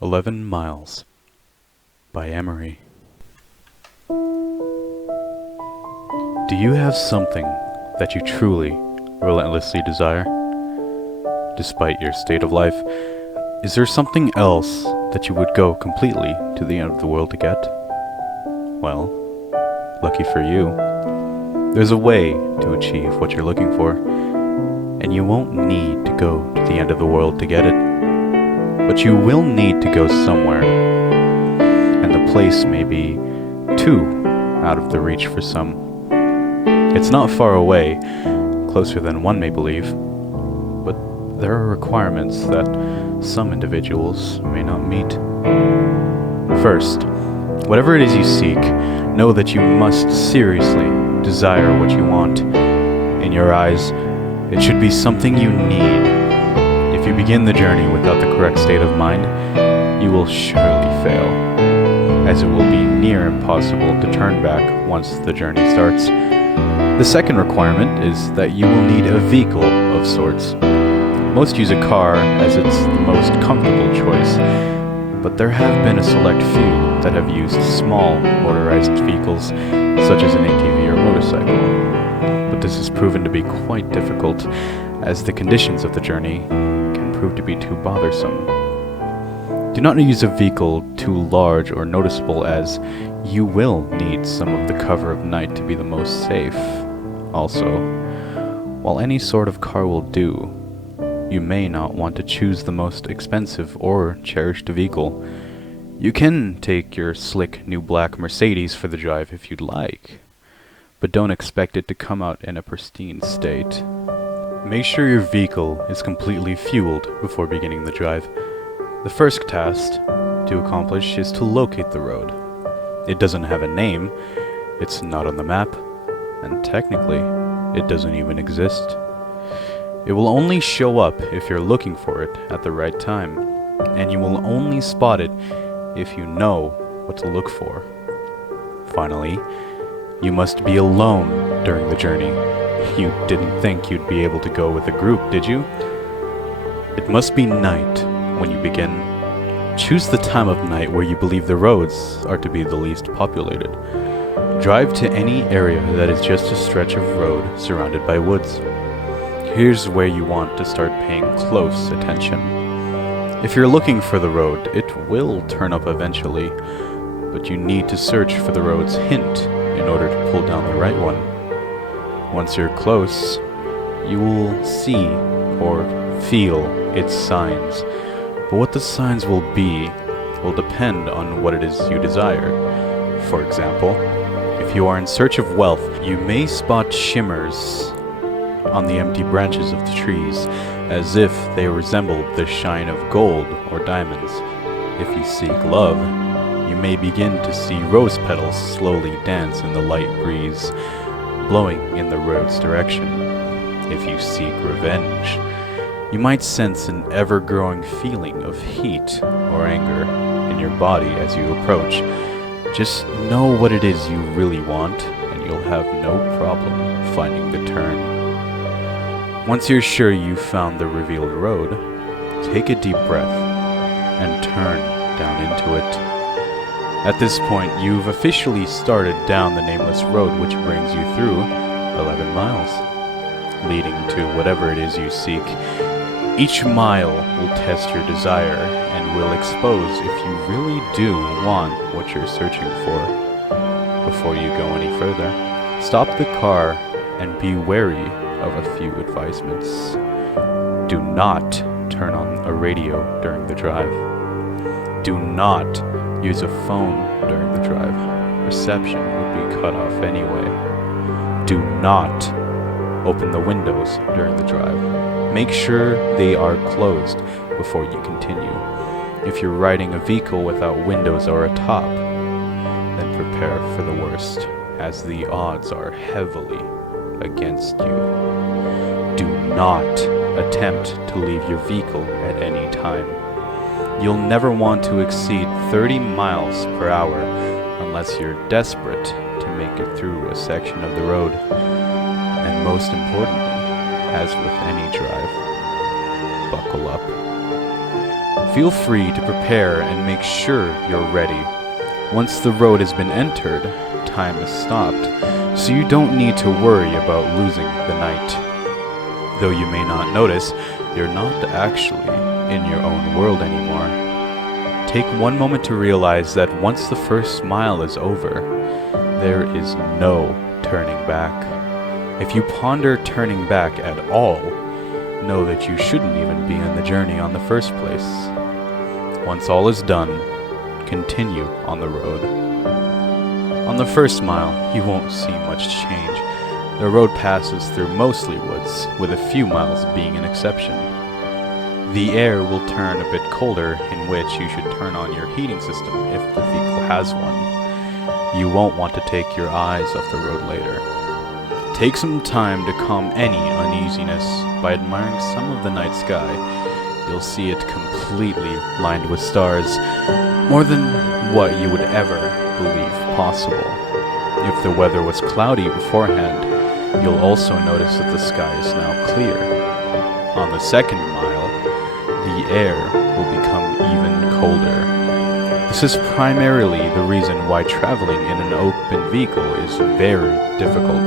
11 Miles by Emerry. Do you have something that you truly, relentlessly desire? Despite your state of life, is there something else that you would go completely to the end of the world to get? Well, lucky for you, there's a way to achieve what you're looking for, and you won't need to go to the end of the world to get it. But you will need to go somewhere, and the place may be too out of the reach for some. It's not far away, closer than one may believe, but there are requirements that some individuals may not meet. First, whatever it is you seek, know that you must seriously desire what you want. In your eyes, it should be something you need. If you begin the journey without the correct state of mind, you will surely fail, as it will be near impossible to turn back once the journey starts. The second requirement is that you will need a vehicle of sorts. Most use a car as it's the most comfortable choice, but there have been a select few that have used small motorized vehicles, such as an ATV or motorcycle. But this has proven to be quite difficult, as the conditions of the journey can prove to be too bothersome. Do not use a vehicle too large or noticeable, as you will need some of the cover of night to be the most safe. Also, while any sort of car will do, you may not want to choose the most expensive or cherished vehicle. You can take your slick new black Mercedes for the drive if you'd like, but don't expect it to come out in a pristine state. Make sure your vehicle is completely fueled before beginning the drive. The first task to accomplish is to locate the road. It doesn't have a name, it's not on the map, and technically, it doesn't even exist. It will only show up if you're looking for it at the right time, and you will only spot it if you know what to look for. Finally, you must be alone during the journey. You didn't think you'd be able to go with a group, did you? It must be night when you begin. Choose the time of night where you believe the roads are to be the least populated. Drive to any area that is just a stretch of road surrounded by woods. Here's where you want to start paying close attention. If you're looking for the road, it will turn up eventually, but you need to search for the road's hint in order to pull down the right one. Once you're close, you will see or feel its signs, but what the signs will be will depend on what it is you desire. For example, if you are in search of wealth, you may spot shimmers on the empty branches of the trees, as if they resembled the shine of gold or diamonds. If you seek love, you may begin to see rose petals slowly dance in the light breeze, blowing in the road's direction. If you seek revenge, you might sense an ever-growing feeling of heat or anger in your body as you approach. Just know what it is you really want, and you'll have no problem finding the turn. Once you're sure you've found the revealed road, take a deep breath and turn down into it. At this point, you've officially started down the nameless road, which brings you through 11 miles, leading to whatever it is you seek. Each mile will test your desire and will expose if you really do want what you're searching for. Before you go any further, stop the car and be wary of a few advisements. Do not turn on a radio during the drive. Do not use a phone during the drive. Reception would be cut off anyway. Do not open the windows during the drive. Make sure they are closed before you continue. If you're riding a vehicle without windows or a top, then prepare for the worst, as the odds are heavily against you. Do not attempt to leave your vehicle at any time. You'll never want to exceed 30 miles per hour unless you're desperate to make it through a section of the road. And most importantly, as with any drive, buckle up. Feel free to prepare and make sure you're ready. Once the road has been entered, time is stopped, so you don't need to worry about losing the night. Though you may not notice, you're not actually in your own world anymore. Take one moment to realize that once the first mile is over, there is no turning back. If you ponder turning back at all, know that you shouldn't even be on the journey on the first place. Once all is done, continue on the road. On the first mile, you won't see much change. The road passes through mostly woods, with a few miles being an exception. The air will turn a bit colder, in which you should turn on your heating system if the vehicle has one. You won't want to take your eyes off the road later. Take some time to calm any uneasiness by admiring some of the night sky. You'll see it completely lined with stars, more than what you would ever believe possible. If the weather was cloudy beforehand, you'll also notice that the sky is now clear. On the second mile, the air will become even colder. This is primarily the reason why traveling in an open vehicle is very difficult.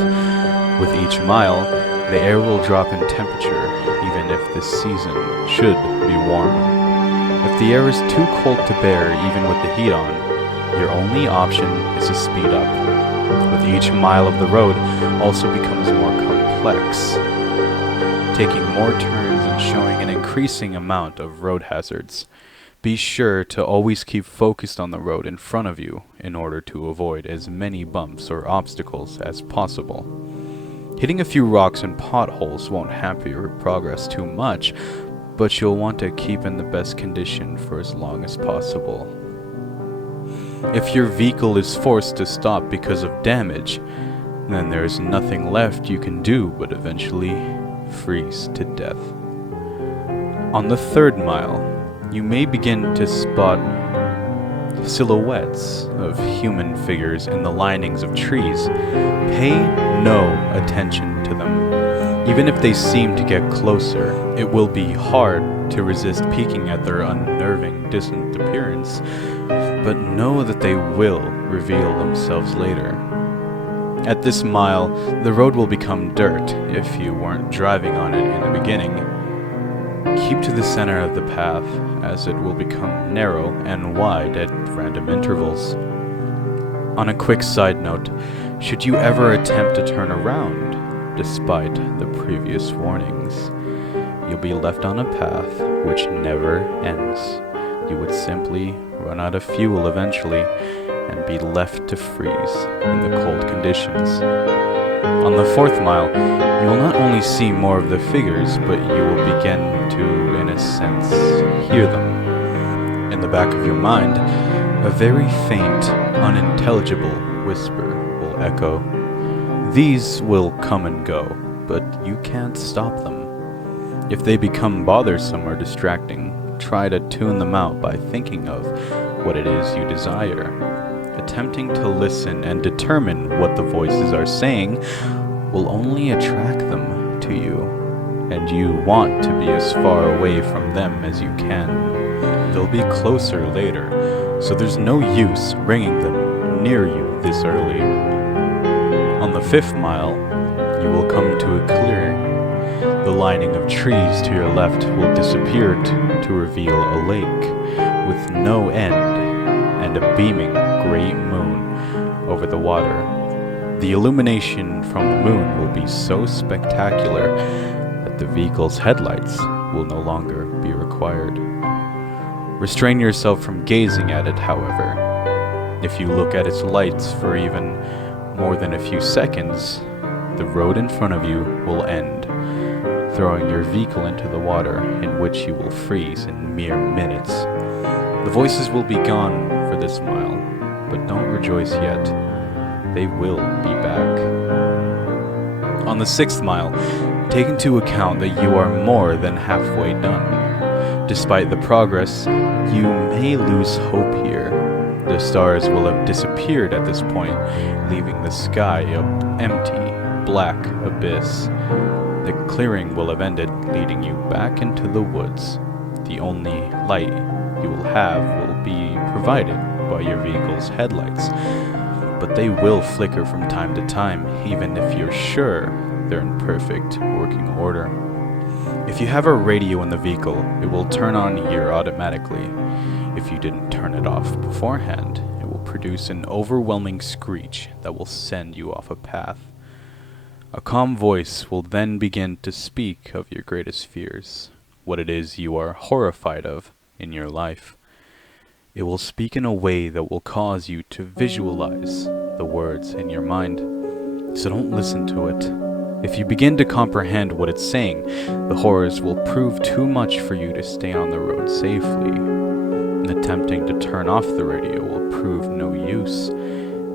With each mile, the air will drop in temperature, even if this season should be warm. If the air is too cold to bear even with the heat on, your only option is to speed up. With each mile of the road also becomes more complex, taking more turns and showing an increasing amount of road hazards. Be sure to always keep focused on the road in front of you in order to avoid as many bumps or obstacles as possible. Hitting a few rocks and potholes won't hamper your progress too much, but you'll want to keep in the best condition for as long as possible. If your vehicle is forced to stop because of damage, then there's nothing left you can do but eventually freeze to death. On the third mile, you may begin to spot silhouettes of human figures in the linings of trees. Pay no attention to them. Even if they seem to get closer, it will be hard to resist peeking at their unnerving, distant appearance, but know that they will reveal themselves later. At this mile, the road will become dirt if you weren't driving on it in the beginning. Keep to the center of the path, as it will become narrow and wide at random intervals. On a quick side note, should you ever attempt to turn around, despite the previous warnings, you'll be left on a path which never ends. You would simply run out of fuel eventually and be left to freeze in the cold conditions. On the fourth mile, you will not only see more of the figures, but you will begin to, in a sense, hear them. In the back of your mind, a very faint, unintelligible whisper will echo. These will come and go, but you can't stop them. If they become bothersome or distracting, try to tune them out by thinking of what it is you desire. Attempting to listen and determine what the voices are saying will only attract them to you, and you want to be as far away from them as you can. They'll be closer later, so there's no use bringing them near you this early. On the fifth mile, you will come to a clearing. The lining of trees to your left will disappear to reveal a lake with no end and a beaming great moon over the water. The illumination from the moon will be so spectacular that the vehicle's headlights will no longer be required. Restrain yourself from gazing at it, however. If you look at its lights for even more than a few seconds, the road in front of you will end, throwing your vehicle into the water, in which you will freeze in mere minutes. The voices will be gone for this mile, but don't rejoice yet. They will be back. On the sixth mile, take into account that you are more than halfway done. Despite the progress, you may lose hope here. The stars will have disappeared at this point, leaving the sky an empty, black abyss. The clearing will have ended, leading you back into the woods. The only light you will have will be provided by your vehicle's headlights, but they will flicker from time to time, even if you're sure they're in perfect working order. If you have a radio in the vehicle, it will turn on here automatically. If you didn't turn it off beforehand, it will produce an overwhelming screech that will send you off a path. A calm voice will then begin to speak of your greatest fears, what it is you are horrified of in your life. It will speak in a way that will cause you to visualize the words in your mind, so don't listen to it. If you begin to comprehend what it's saying, the horrors will prove too much for you to stay on the road safely, and attempting to turn off the radio will prove no use.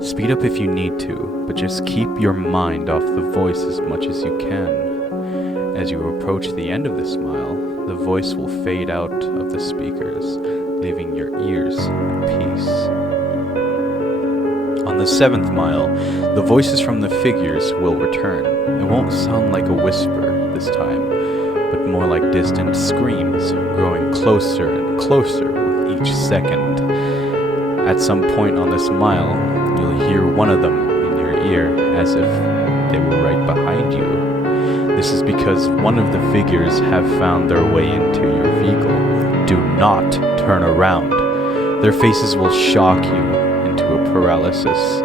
Speed up if you need to, but just keep your mind off the voice as much as you can. As you approach the end of this mile, the voice will fade out of the speakers, leaving your ears in peace. On the 7th mile, the voices from the figures will return. It won't sound like a whisper this time, but more like distant screams, growing closer and closer with each second. At some point on this mile, you'll hear one of them in your ear as if they were right behind you. This is because one of the figures have found their way into your vehicle. Do not turn around. Their faces will shock you into a paralysis,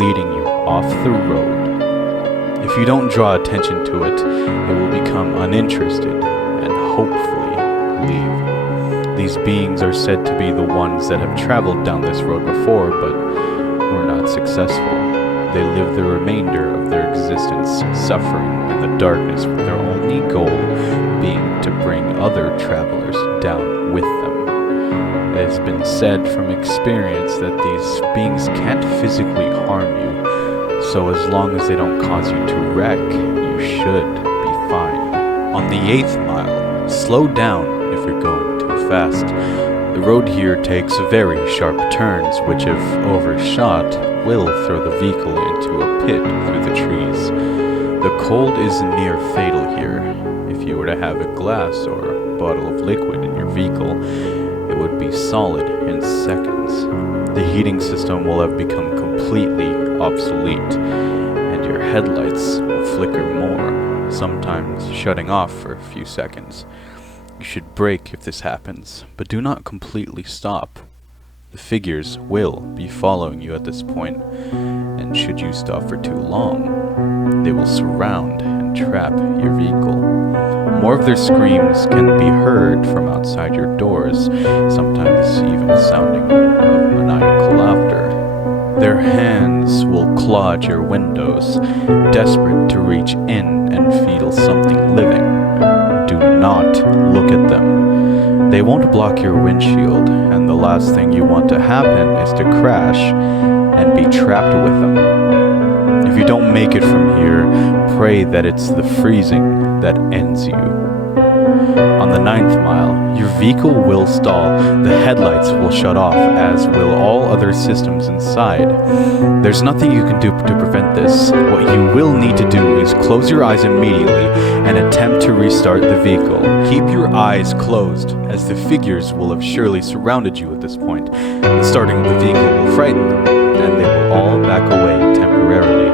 leading you off the road. If you don't draw attention to it, it will become uninterested and hopefully leave. These beings are said to be the ones that have traveled down this road before, but were not successful. They live the remainder of their existence suffering in the darkness, with their only goal being to bring other travelers down with them. It has been said from experience that these beings can't physically harm you, so as long as they don't cause you to wreck, you should be fine. On the 8th mile, slow down if you're going too fast. The road here takes very sharp turns, which if overshot, will throw the vehicle into a pit through the trees. The cold is near fatal here. If you were to have a glass or a bottle of liquid in your vehicle, it would be solid in seconds. The heating system will have become completely obsolete, and your headlights will flicker more, sometimes shutting off for a few seconds. You should brake if this happens, but do not completely stop. The figures will be following you at this point, and should you stop for too long, they will surround and trap your vehicle. More of their screams can be heard from outside your doors, sometimes even sounding of maniacal laughter. Their hands will claw at your windows, desperate to reach in and feel something living. Do not look at them. They won't block your windshield, and the last thing you want to happen is to crash and be trapped with them. If you don't make it from here, pray that it's the freezing that ends you. On the 9th mile, your vehicle will stall, the headlights will shut off, as will all other systems inside. There's nothing you can do to prevent this. What you will need to do is close your eyes immediately and attempt to restart the vehicle. Keep your eyes closed, as the figures will have surely surrounded you at this point. The starting of the vehicle will frighten them, and they will all back away temporarily.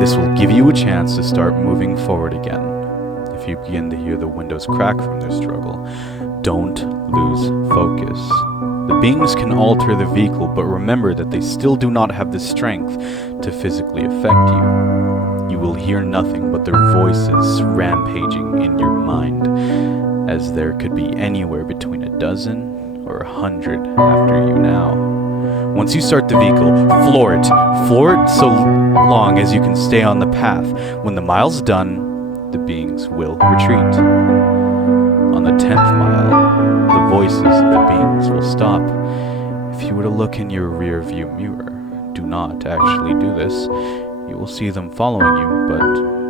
This will give you a chance to start moving forward again. If you begin to hear the windows crack from their struggle, don't lose focus. The beings can alter the vehicle, but remember that they still do not have the strength to physically affect you. You will hear nothing but their voices rampaging in your mind, as there could be anywhere between a dozen or 100 after you now. Once you start the vehicle, floor it. Floor it so long as you can stay on the path. When the mile's done, the beings will retreat. On the 10th mile, the voices of the beings will stop. If you were to look in your rear view mirror, do not actually do this. You will see them following you, but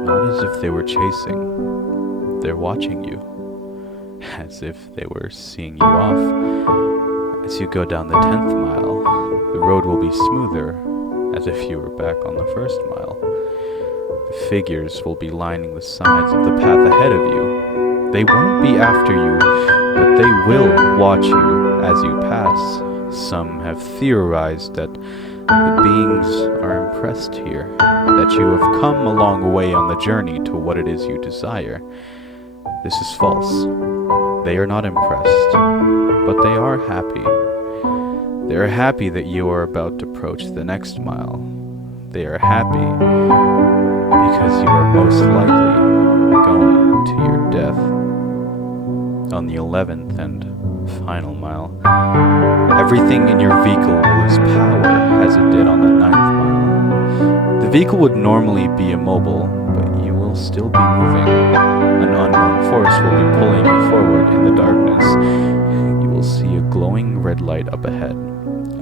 not as if they were chasing. They're watching you, as if they were seeing you off. As you go down the 10th mile, the road will be smoother, as if you were back on the 1st mile. The figures will be lining the sides of the path ahead of you. They won't be after you, but they will watch you as you pass. Some have theorized that the beings are impressed here, that you have come a long way on the journey to what it is you desire. This is false. They are not impressed, but they are happy. They are happy that you are about to approach the next mile. They are happy because you are most likely going to your death. On the 11th and final mile, everything in your vehicle will lose power as it did on the 9th mile. The vehicle would normally be immobile, but you will still be moving. An unknown force will be pulling you forward in the darkness. You will see a glowing red light up ahead,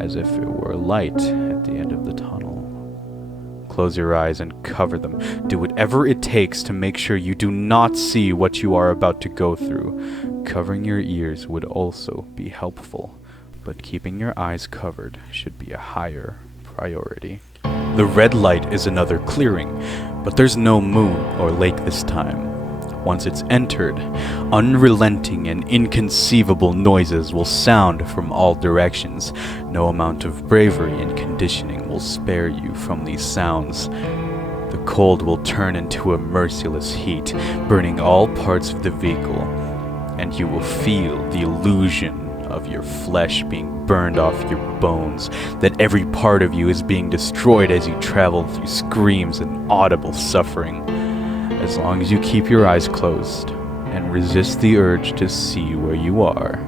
as if it were a light at the end of the tunnel. Close your eyes and cover them. Do whatever it takes to make sure you do not see what you are about to go through. Covering your ears would also be helpful, but keeping your eyes covered should be a higher priority. The red light is another clearing, but there's no moon or lake this time. Once it's entered, unrelenting and inconceivable noises will sound from all directions. No amount of bravery and conditioning will spare you from these sounds. The cold will turn into a merciless heat, burning all parts of the vehicle, and you will feel the illusion of your flesh being burned off your bones, that every part of you is being destroyed as you travel through screams and audible suffering. As long as you keep your eyes closed and resist the urge to see where you are,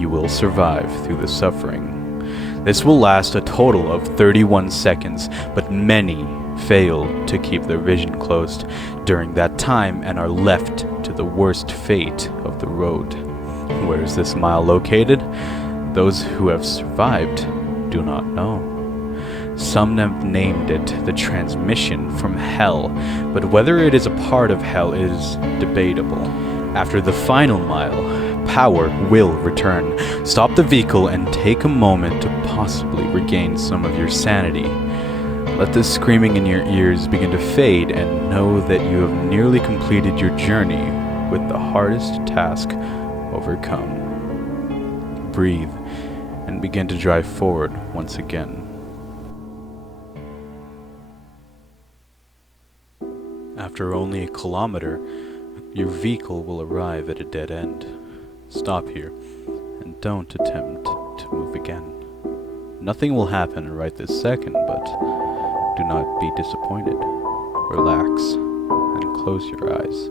you will survive through the suffering. This will last a total of 31 seconds, but many fail to keep their vision closed during that time and are left to the worst fate of the road. Where is this mile located? Those who have survived do not know. Some have named it the transmission from hell, but whether it is a part of hell is debatable. After the final mile, power will return. Stop the vehicle and take a moment to possibly regain some of your sanity. Let the screaming in your ears begin to fade and know that you have nearly completed your journey with the hardest task overcome. Breathe and begin to drive forward once again. After only a kilometer, your vehicle will arrive at a dead end. Stop here, and don't attempt to move again. Nothing will happen right this second, but do not be disappointed. Relax, and close your eyes.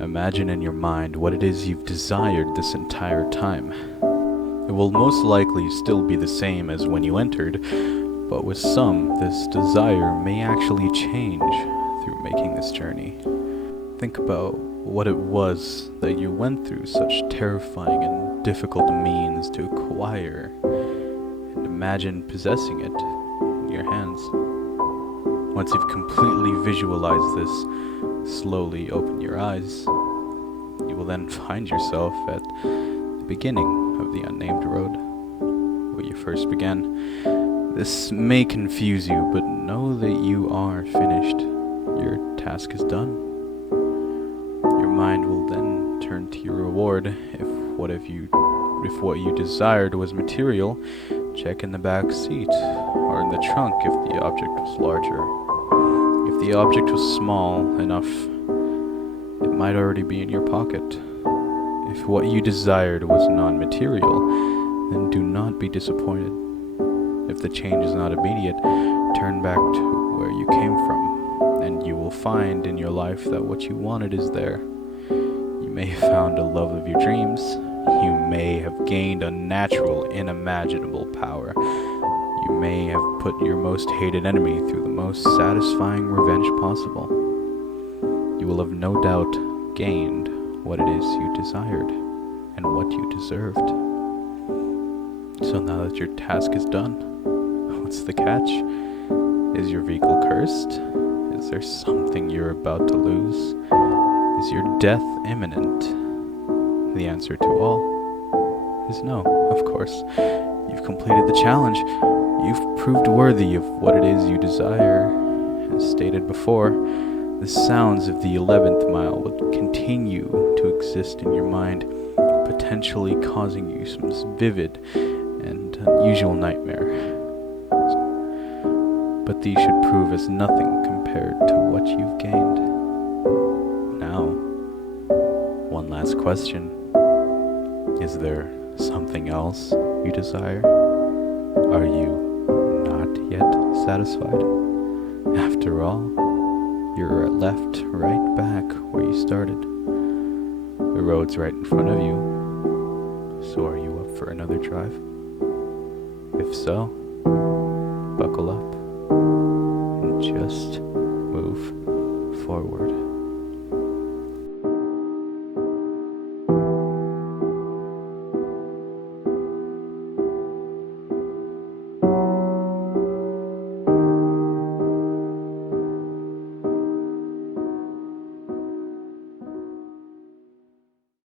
Imagine in your mind what it is you've desired this entire time. It will most likely still be the same as when you entered, but with some, this desire may actually change through making this journey. Think about what it was that you went through such terrifying and difficult means to acquire, and imagine possessing it in your hands. Once you've completely visualized this, slowly open your eyes. You will then find yourself at the beginning of the unnamed road, where you first began. This may confuse you, but know that you are finished. Your task is done. Your mind will then turn to your reward. If what you desired was material, check in the back seat or in the trunk if the object was larger. If the object was small enough, it might already be in your pocket. If what you desired was non-material, then do not be disappointed. If the change is not immediate, turn back to where you came from, and you will find in your life that what you wanted is there. You may have found a love of your dreams. You may have gained unnatural, unimaginable power. You may have put your most hated enemy through the most satisfying revenge possible. You will have no doubt gained what it is you desired and what you deserved. So now that your task is done, what's the catch? Is your vehicle cursed? Is there something you're about to lose? Is your death imminent? The answer to all is no, of course. You've completed the challenge. You've proved worthy of what it is you desire. As stated before, The sounds of the 11th mile would continue to exist in your mind, potentially causing you some vivid and unusual nightmare. But these should prove as nothing compared to what you've gained. Now, one last question. Is there something else you desire? Are you not yet satisfied? After all, you're left right back where you started. The road's right in front of you. So are you up for another drive? If so, buckle up and just move forward.